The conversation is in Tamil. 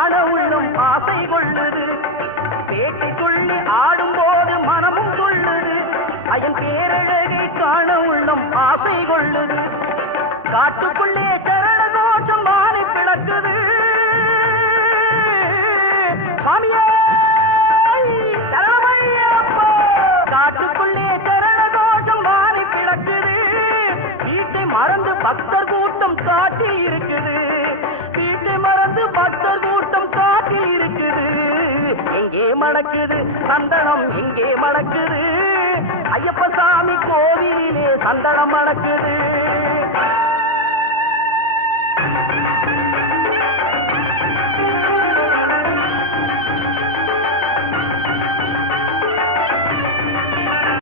காண உள்ளம் ஆசை கொள்ளுது. பேட்டை துள்ளி ஆடும்போது மனமும் துள்ளுது. அயன் பேரழகை காண உள்ளம் ஆசை கொள்ளுது. காட்டுக்குள்ளே சரண கோஷம் வானை பிளக்குது. சாமியே சரணமையப்பா. காட்டுக்குள்ளே சரண கோஷம் வானை பிளக்குது. வீட்டை மறந்து பக்தர் கூட்டம் காட்டி இருக்குது. வீட்டை மறந்து பக்தர் கூட்டம் காட்டி இருக்குது. எங்கே மணக்குது சந்தனம், எங்கே மணக்குது ஐயப்ப சாமி கோவிலே சந்தனம் மணக்குது.